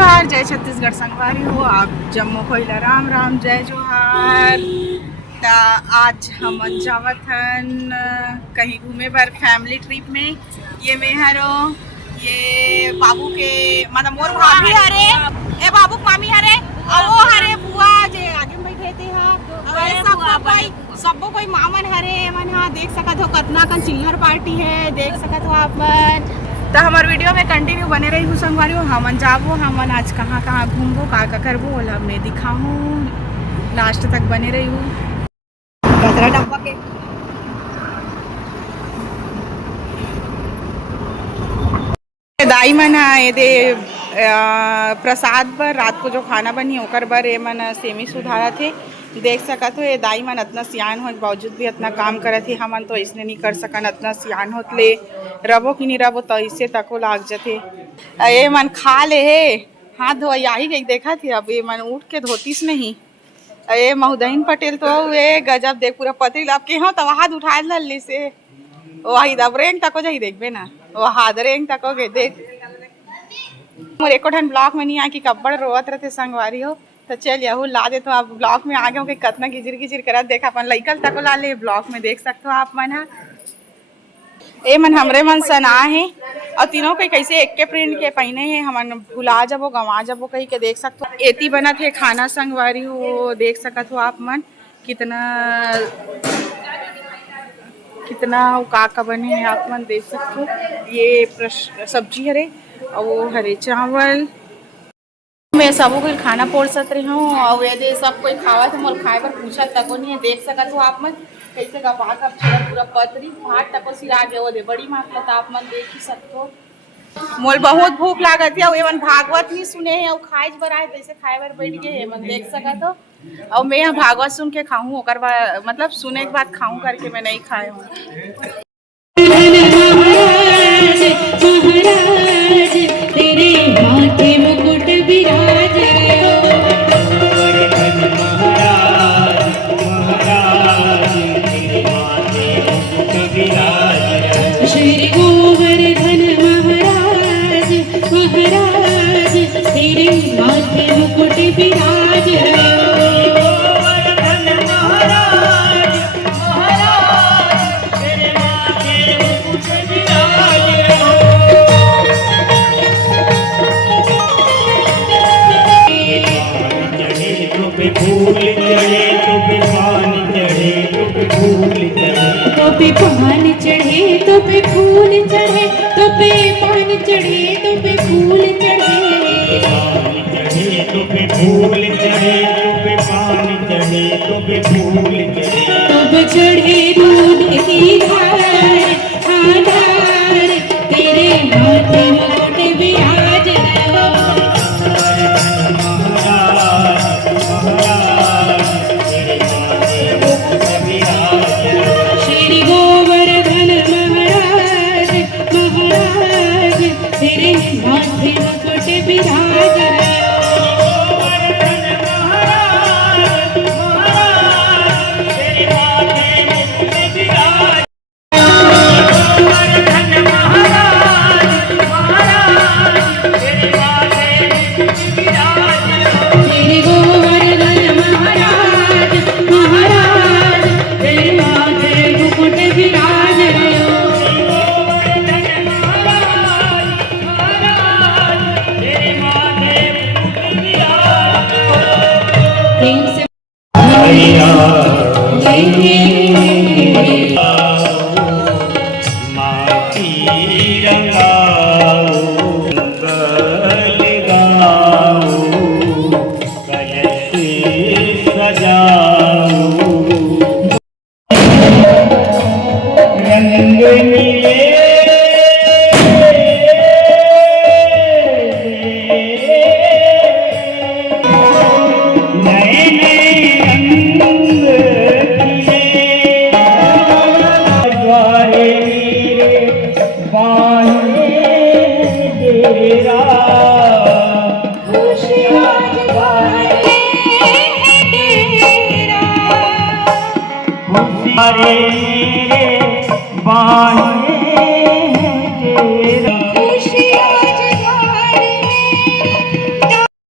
जोहार, जय छत्तीसगढ़ संगवारी हो आप जम्मू कोइला राम राम जय जोहार। ता आज हम जावत हन कहीं घूमे बर फैमिली ट्रिप में। ये मैं हरो, ये बाबू के मतलब मोर भाभी हरे, ए बाबू मामी हरे और वो हरे बुआ जे आगे में बैठे थे। सबको कोई मामन हरे मन हा देख सकत हो कतना कन चिल्हर पार्टी है, देख सकत हो आप मन। तो हमारे वीडियो में कंटिन्यू बने रही हूँ संगवारी हो। हमन जाबो, हमन आज कहाँ कहाँ घूमबो, का करबो ओला मैं दिखाऊँ, लास्ट तक बने रही हूँ। कचरा डब्बा के दाई मन ये दे प्रसाद बर रात को जो खाना बनी ओकर बर ये मन सेमी सुधारा थे। देख सकत हो ये दाई मन इतना सियान हो बावजूद भी इतना काम करत थे। हमन तो इसने नहीं कर सकन, इतना सियान होत ले रबो कि नहीं रबो तो इससे तको लाग जाते। ये मन खा ले हे हाथ धोई आई गई देखा थी। अब ये मन उठ के धोतीस नहीं। ये महुदहीन पटेल तो ये गजब देख पूरा पतरी लब के हो तो हाथ उठा ली से वही दबरेंग तको जाई देखबे ना वो हादरेंग तको के देख मोर एको ठन ब्लॉक में नहीं आ कि कब्बड़ रोवत रहते संगवारी हो। तो चल यहू ला दे तो आप ब्लॉक में आ गए हो कि कतना गिजिर गिजिर करत देखा अपन लइकल तको ला ले ब्लॉक में देख सकते हो आप मन हा। ए मन हमरे मन सना है और तीनों के कैसे एक के प्रिंट के पहने हैं। हमन भुला जाबो गंवा जाबो कहीं के देख सकते हो। एती बना थे खाना संगवारी हो, देख सकत हो आप मन कितना कितना का बने हैं आप मन देख सकते हो। ये सब्जी हरे और वो हरे चावल मैं सबो कोई खाना पोड़ सक रही हूँ और ये दे सब कोई खावा थे मोल खाए पर पूछा तको नहीं है। देख सकत हो आप मन कैसे गपा कप छड़ा पूरा पतरी भात तको सिरा गए वो दे बड़ी मात्रा तो आप मन देख ही सकते हो। मोल बहुत भूख लागत है और ये मन भागवत नहीं सुने हैं और खाए बर आए तैसे खाए बर बैठ गए मन देख सकत हो। और मैं यहाँ भागवत सुन के खाऊं ओकर बाद मतलब सुने के बाद खाऊं करके मैं नहीं खाए हूँ। तेरे माथे मुकुट विराज श्री गोवर्धन महाराज महाराज तेरे माथे मुकुट विराज पान चढ़े तो पे फूल चढ़े तो पे पान चढ़े तो पे फूल चढ़े तो पे फूल चढ़े तो पे पान चढ़े तो पे फूल चढ़े तब चढ़े दूध की धार आधार तेरे माथे मुकुट विराज तेरे माथे मुकुट विराज हरे बाहे